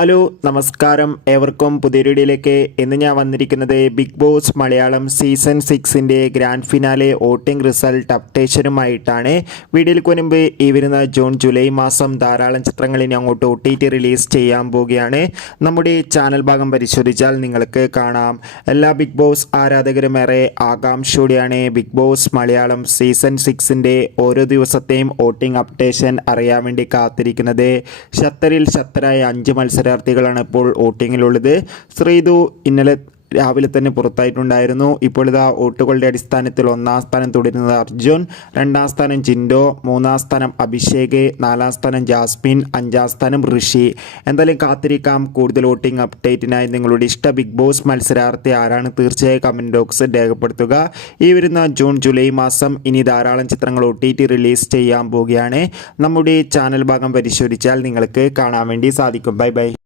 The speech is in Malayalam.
ഹലോ നമസ്കാരം, ഏവർക്കും പുതിയൊരു വീഡിയോയിലേക്ക്. ഇന്ന് ഞാൻ വന്നിരിക്കുന്നത് ബിഗ് ബോസ് മലയാളം സീസൺ 6ൻ്റെ ഗ്രാൻഡ് ഫിനാലെ വോട്ടിംഗ് റിസൾട്ട് അപ്ഡേഷനുമായിട്ടാണ്. വീഡിയോയിലേക്ക് മുൻപ് ഈ വരുന്ന ജൂൺ ജൂലൈ മാസം ധാരാളം ചിത്രങ്ങൾ ഇനി അങ്ങോട്ട് OTT റിലീസ് ചെയ്യാൻ പോവുകയാണ്. നമ്മുടെ ചാനൽ ഭാഗം പരിശോധിച്ചാൽ നിങ്ങൾക്ക് കാണാം. എല്ലാ ബിഗ് ബോസ് ആരാധകരും ഏറെ ആകാംക്ഷയോടെയാണ് ബിഗ് ബോസ് മലയാളം സീസൺ 6ൻ്റെ ഓരോ ദിവസത്തെയും വോട്ടിംഗ് അപ്ഡേഷൻ അറിയാൻ വേണ്ടി കാത്തിരിക്കുന്നത്. ഷത്തറിൽ ഷത്തറായ 5 മത്സരാർത്ഥികളാണ് ഇപ്പോൾ വോട്ടിങ്ങിലുള്ളത്. ശ്രീതു ഇന്നലെ രാവിലെ തന്നെ പുറത്തായിട്ടുണ്ടായിരുന്നു. ഇപ്പോൾ ഇതാ വോട്ടുകളുടെ അടിസ്ഥാനത്തിൽ 1ാം സ്ഥാനം തുടരുന്നത് അർജുൻ, 2ാം സ്ഥാനം ജിൻഡോ, 3ാം സ്ഥാനം അഭിഷേക്, 4ാം സ്ഥാനം ജാസ്മിൻ, 5ാം സ്ഥാനം ഋഷി. എന്തായാലും കാത്തിരിക്കാം കൂടുതൽ വോട്ടിംഗ് അപ്ഡേറ്റിനായി. നിങ്ങളുടെ ഇഷ്ട ബിഗ് ബോസ് മത്സരാർത്ഥി ആരാണ്? തീർച്ചയായും കമൻറ്റ് ബോക്സിൽ രേഖപ്പെടുത്തുക. ഈ വരുന്ന ജൂൺ ജൂലൈ മാസം ഇനി ധാരാളം ചിത്രങ്ങൾ OTT റിലീസ് ചെയ്യാൻ പോവുകയാണ്. നമ്മുടെ ചാനൽ ഭാഗം പരിശോധിച്ചാൽ നിങ്ങൾക്ക് കാണാൻ വേണ്ടി സാധിക്കും. Bye bye.